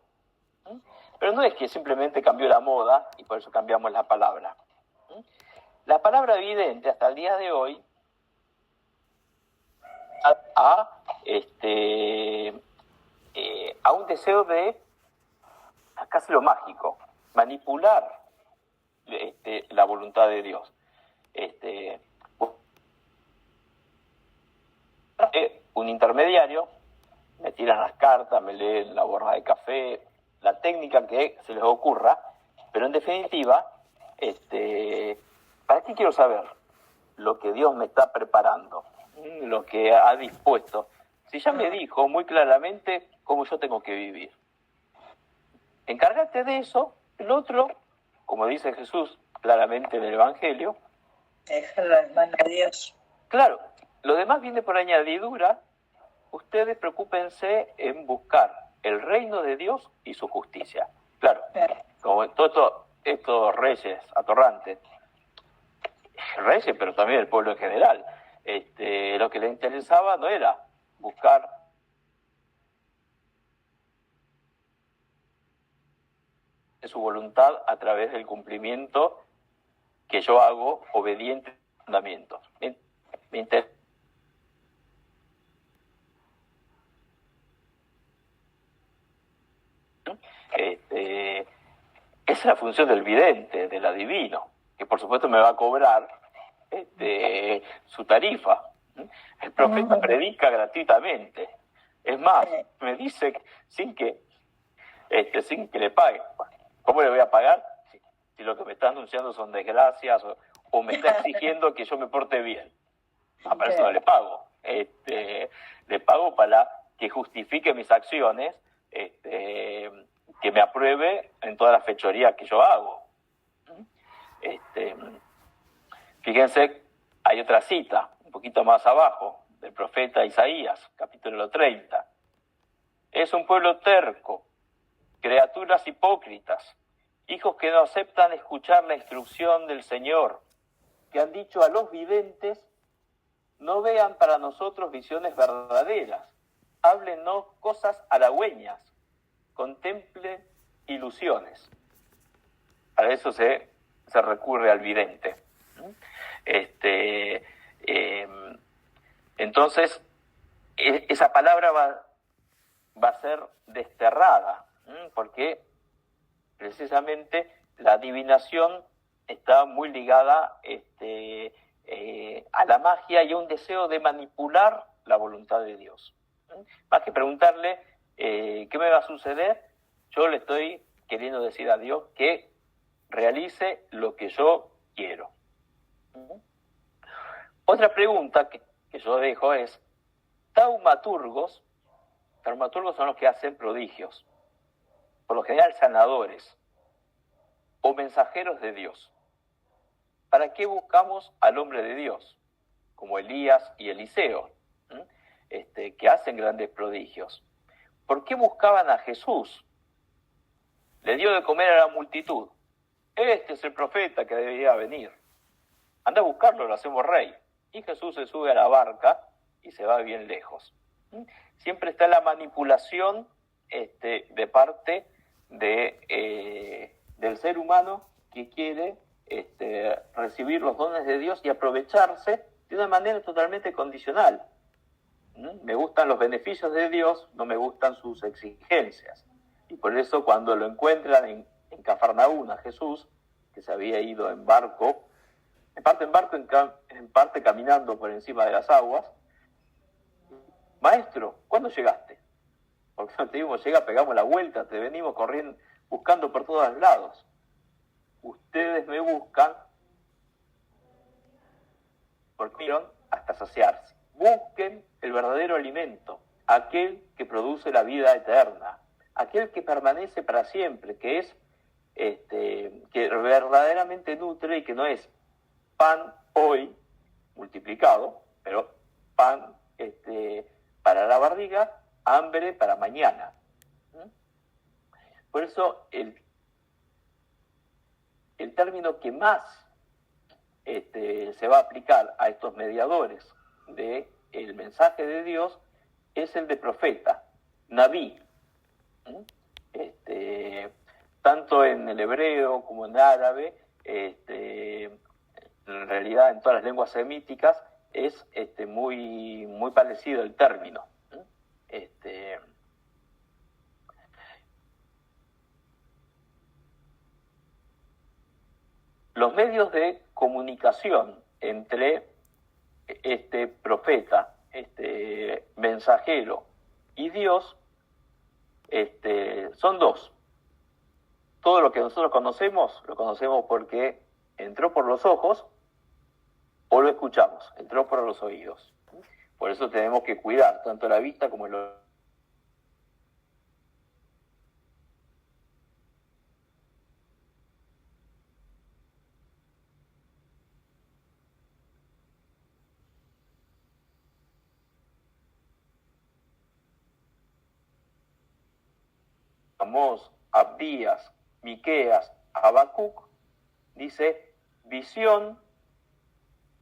Pero no es que simplemente cambió la moda y por eso cambiamos la palabra. La palabra vidente hasta el día de hoy a un deseo de casi lo mágico, manipular la voluntad de Dios. Un intermediario, me tiran las cartas, me leen la borra de café, la técnica que se les ocurra, pero en definitiva, ¿para qué quiero saber? Lo que Dios me está preparando, lo que ha dispuesto. Si ya me dijo muy claramente cómo yo tengo que vivir. Encárgate de eso, el otro, como dice Jesús claramente en el Evangelio, déjalo en manos de Dios. Claro, lo demás viene por añadidura. Ustedes preocúpense en buscar el reino de Dios y su justicia. Claro, como todos estos reyes atorrantes, reyes, pero también el pueblo en general, lo que les interesaba no era buscar su voluntad a través del cumplimiento que yo hago obediente a los mandamientos. Me interesa. Esa es la función del vidente, del adivino, que por supuesto me va a cobrar su tarifa. El profeta predica gratuitamente. Es más, me dice sin que le pague. ¿Cómo le voy a pagar? Si lo que me está anunciando son desgracias o me está exigiendo que yo me porte bien. Para eso no le pago. Le pago para que justifique mis acciones, que me apruebe en todas las fechorías que yo hago. Fíjense, hay otra cita, un poquito más abajo, del profeta Isaías, capítulo 30. Es un pueblo terco, criaturas hipócritas, hijos que no aceptan escuchar la instrucción del Señor, que han dicho a los videntes: no vean para nosotros visiones verdaderas, háblennos cosas halagüeñas, contemplen ilusiones. Para eso se recurre al vidente. Entonces, esa palabra va a ser desterrada, porque precisamente la adivinación está muy ligada a la magia y a un deseo de manipular la voluntad de Dios. Más que preguntarle qué me va a suceder, yo le estoy queriendo decir a Dios que realice lo que yo quiero. Otra pregunta que yo dejo es: taumaturgos son los que hacen prodigios, por lo general sanadores o mensajeros de Dios. ¿Para qué buscamos al hombre de Dios, como Elías y Eliseo, que hacen grandes prodigios? ¿Por qué buscaban a Jesús? Le dio de comer a la multitud. Este es el profeta que debería venir. Anda a buscarlo, lo hacemos rey. Y Jesús se sube a la barca y se va bien lejos. Siempre está la manipulación de parte del ser humano que quiere recibir los dones de Dios y aprovecharse de una manera totalmente condicional. Me gustan los beneficios de Dios, no me gustan sus exigencias. Y por eso cuando lo encuentran en Cafarnaúm a Jesús, que se había ido en barco, en parte caminando por encima de las aguas: Maestro, ¿cuándo llegaste? Porque no te dimos llegar, pegamos la vuelta, te venimos corriendo, buscando por todos lados. Ustedes me buscan porque vieron hasta saciarse. Busquen el verdadero alimento, aquel que produce la vida eterna, aquel que permanece para siempre, que es que verdaderamente nutre y que no es pan hoy multiplicado, pero pan para la barriga, hambre para mañana. Por eso el término que más se va a aplicar a estos mediadores del mensaje de Dios es el de profeta, Nabí. Tanto en el hebreo como en el árabe, en realidad en todas las lenguas semíticas es muy, muy parecido el término. Los medios de comunicación entre este profeta, este mensajero y Dios son dos. Todo lo que nosotros conocemos, lo conocemos porque entró por los ojos o lo escuchamos, entró por los oídos. Por eso tenemos que cuidar tanto la vista como el oído. Amós, Abdías, Miqueas, Habacuc, dice: visión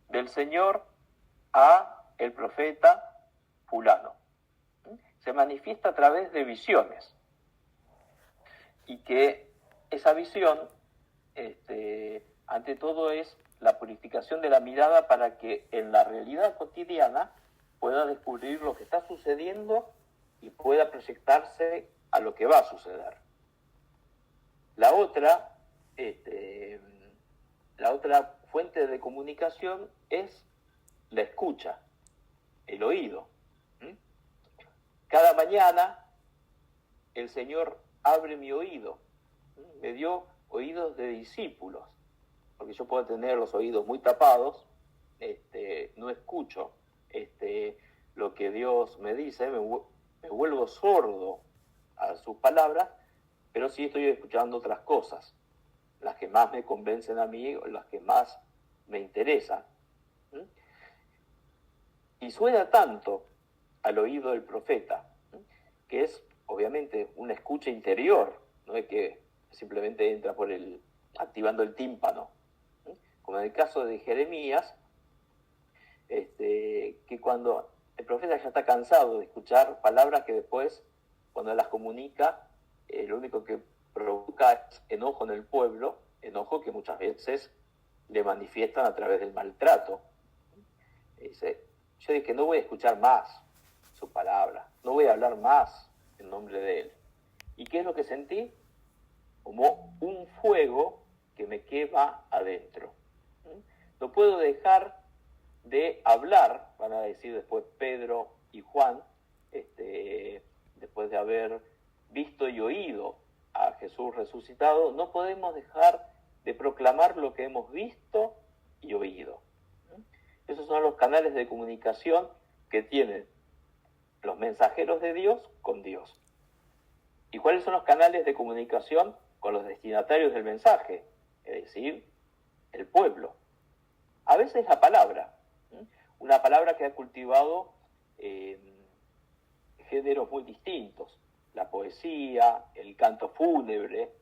del Señor a el profeta fulano. Se manifiesta a través de visiones. Y que esa visión, ante todo, es la purificación de la mirada para que en la realidad cotidiana pueda descubrir lo que está sucediendo y pueda proyectarse a lo que va a suceder. La otra fuente de comunicación es la escucha, el oído. Cada mañana el Señor abre mi oído, me dio oídos de discípulos, porque yo puedo tener los oídos muy tapados, no escucho lo que Dios me dice, me vuelvo sordo a sus palabras, pero sí estoy escuchando otras cosas, las que más me convencen a mí, o las que más me interesan. Y suena tanto al oído del profeta, que es obviamente una escucha interior, no es que simplemente entra activando el tímpano, como en el caso de Jeremías, que cuando el profeta ya está cansado de escuchar palabras que después, cuando las comunica, lo único que provoca es enojo en el pueblo, enojo que muchas veces le manifiestan a través del maltrato. Dice, yo dije, no voy a escuchar más su palabra, no voy a hablar más en nombre de él. ¿Y qué es lo que sentí? Como un fuego que me quema adentro. No puedo dejar de hablar, van a decir después Pedro y Juan, después de haber visto y oído a Jesús resucitado, no podemos dejar de proclamar lo que hemos visto y oído. Esos son los canales de comunicación que tienen los mensajeros de Dios con Dios. ¿Y cuáles son los canales de comunicación con los destinatarios del mensaje? Es decir, el pueblo. A veces la palabra, una palabra que ha cultivado géneros muy distintos. La poesía, el canto fúnebre,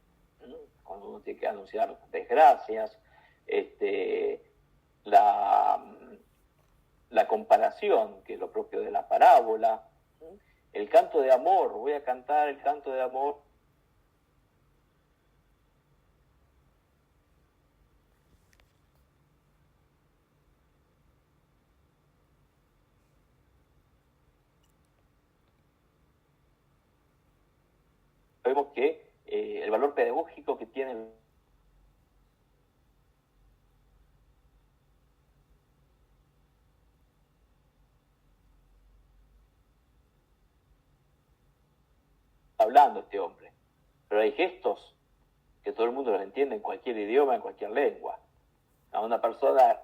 cuando uno tiene que anunciar desgracias, la comparación, que es lo propio de la parábola, el canto de amor, voy a cantar el canto de amor. Vemos que el valor pedagógico que tiene hablando este hombre, pero hay gestos que todo el mundo los entiende en cualquier idioma, en cualquier lengua. A una persona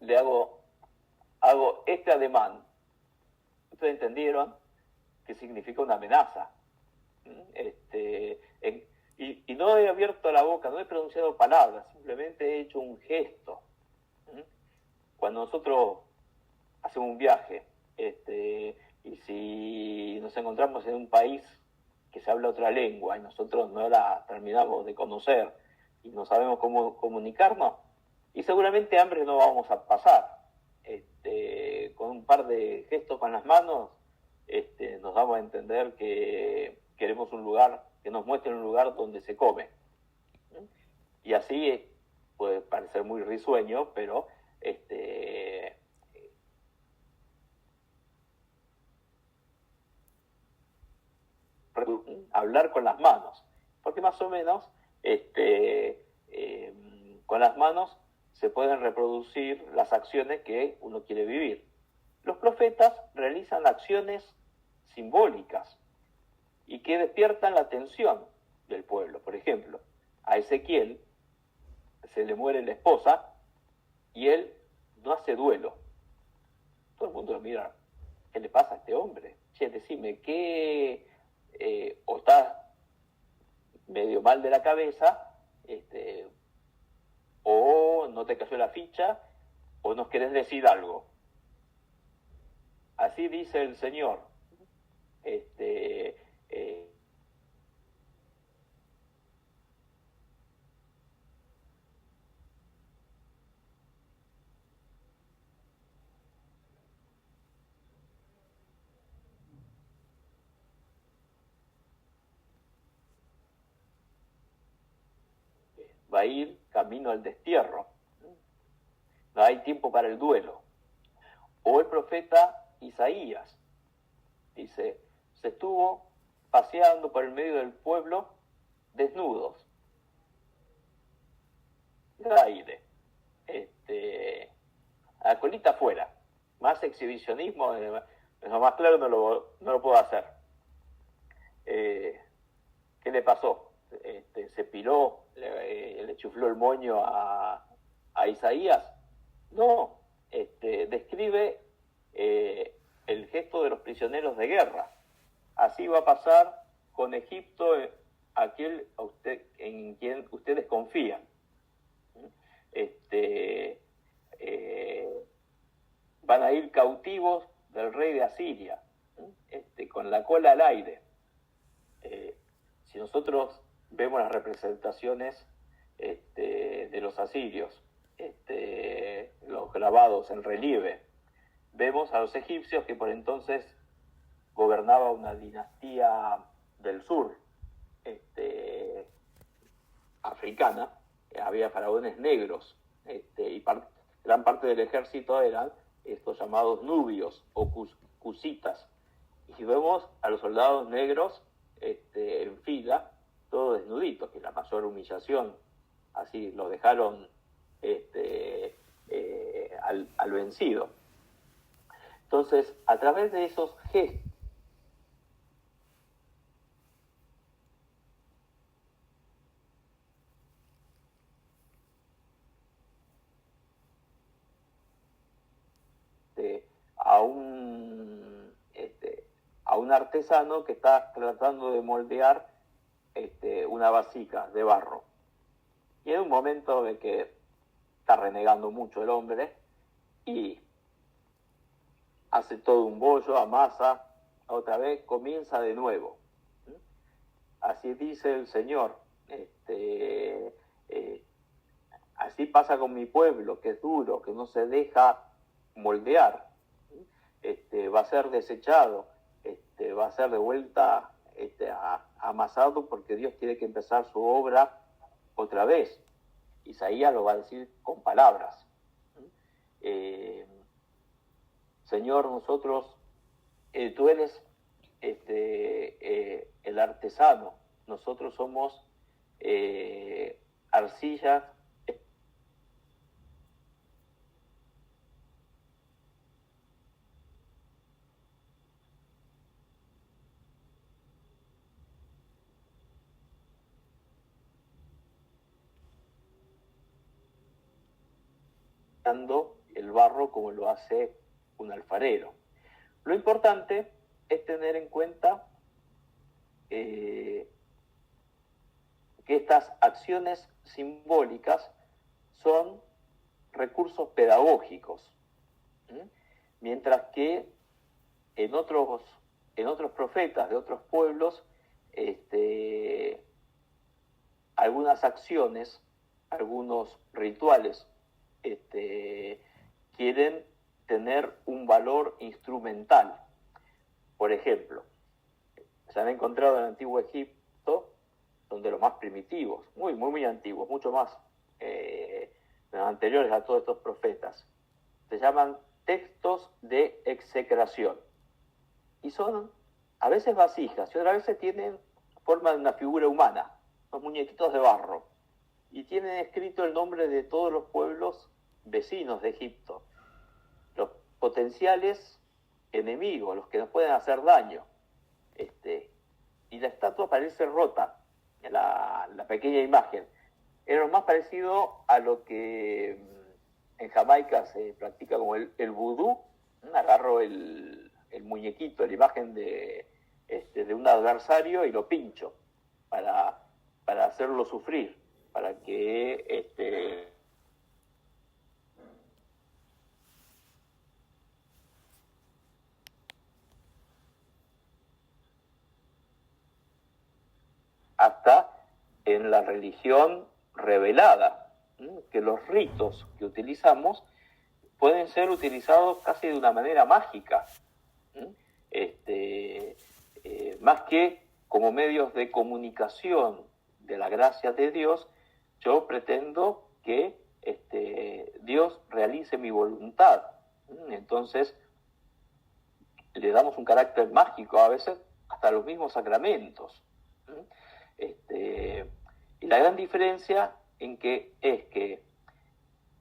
le hago este ademán. ¿Ustedes entendieron que significa una amenaza? Y no he abierto la boca, no he pronunciado palabras, simplemente he hecho un gesto. Cuando nosotros hacemos un viaje, y si nos encontramos en un país que se habla otra lengua y nosotros no la terminamos de conocer y no sabemos cómo comunicarnos, y seguramente hambre no vamos a pasar. Con un par de gestos con las manos, nos damos a entender que queremos un lugar, que nos muestren un lugar donde se come. Y así puede parecer muy risueño, pero hablar con las manos, porque más o menos con las manos se pueden reproducir las acciones que uno quiere vivir. Los profetas realizan acciones simbólicas y que despiertan la atención del pueblo. Por ejemplo, a Ezequiel se le muere la esposa y él no hace duelo. Todo el mundo lo mira, ¿qué le pasa a este hombre? Che, decime, ¿qué? O está medio mal de la cabeza, o no te cayó la ficha, o nos querés decir algo. Así dice el Señor. Va a ir camino al destierro. No hay tiempo para el duelo. O el profeta Isaías dice, se estuvo paseando por el medio del pueblo desnudos. Aire. A la colita afuera. Más exhibicionismo, lo más claro no lo puedo hacer. ¿Qué le pasó? ¿Se piró? ¿Le chufló el moño a Isaías? No, describe el gesto de los prisioneros de guerra. Así va a pasar con Egipto, en quien ustedes confían. Van a ir cautivos del rey de Asiria, con la cola al aire. Si nosotros vemos las representaciones de los asirios, los grabados en relieve, vemos a los egipcios que por entonces gobernaba una dinastía del sur, africana. Había faraones negros, y gran parte del ejército eran estos llamados nubios o cusitas. Y vemos a los soldados negros en fila, todos desnuditos, que es la mayor humillación. Así los dejaron al vencido. Entonces, a través de esos gestos, a un artesano que está tratando de moldear una vasija de barro. Y en un momento de que está renegando mucho el hombre y hace todo un bollo, amasa, otra vez comienza de nuevo. Así dice el Señor. Así pasa con mi pueblo, que es duro, que no se deja moldear. Va a ser desechado, va a ser de vuelta amasado, porque Dios tiene que empezar su obra otra vez. Isaías lo va a decir con palabras. Señor, nosotros, tú eres el artesano, nosotros somos arcillas el barro como lo hace un alfarero. Lo importante es tener en cuenta que estas acciones simbólicas son recursos pedagógicos, mientras que en otros profetas de otros pueblos, algunas acciones, algunos rituales quieren tener un valor instrumental. Por ejemplo, se han encontrado en el Antiguo Egipto, son de los más primitivos, muy antiguos, mucho más anteriores a todos estos profetas. Se llaman textos de execración. Y son a veces vasijas y otras veces tienen forma de una figura humana, son muñequitos de barro. Y tienen escrito el nombre de todos los pueblos vecinos de Egipto, los potenciales enemigos, los que nos pueden hacer daño. Y la estatua parece rota, la pequeña imagen. Era lo más parecido a lo que en Jamaica se practica como el vudú. Agarro el muñequito, la imagen de un adversario y lo pincho para hacerlo sufrir, para que hasta en la religión revelada, que los ritos que utilizamos pueden ser utilizados casi de una manera mágica, más que como medios de comunicación de la gracia de Dios. Yo pretendo que Dios realice mi voluntad. Entonces le damos un carácter mágico, a veces hasta los mismos sacramentos. Y la gran diferencia es que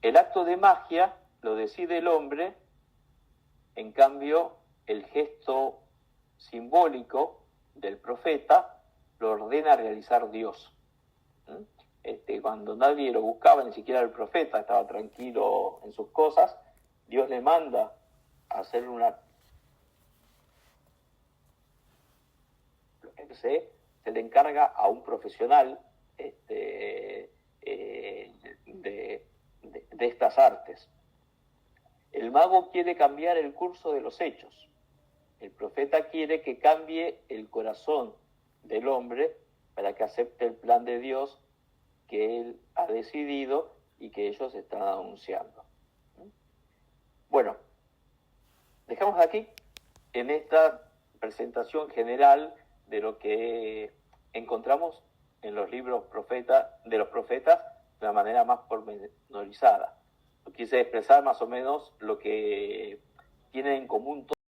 el acto de magia lo decide el hombre, en cambio el gesto simbólico del profeta lo ordena realizar Dios. Cuando nadie lo buscaba, ni siquiera el profeta estaba tranquilo en sus cosas, Dios le manda hacer una... Se le encarga a un profesional de estas artes. El mago quiere cambiar el curso de los hechos. El profeta quiere que cambie el corazón del hombre para que acepte el plan de Dios que él ha decidido y que ellos están anunciando. Bueno, dejamos aquí en esta presentación general de lo que encontramos en los libros de los profetas de una manera más pormenorizada. Quise expresar más o menos lo que tienen en común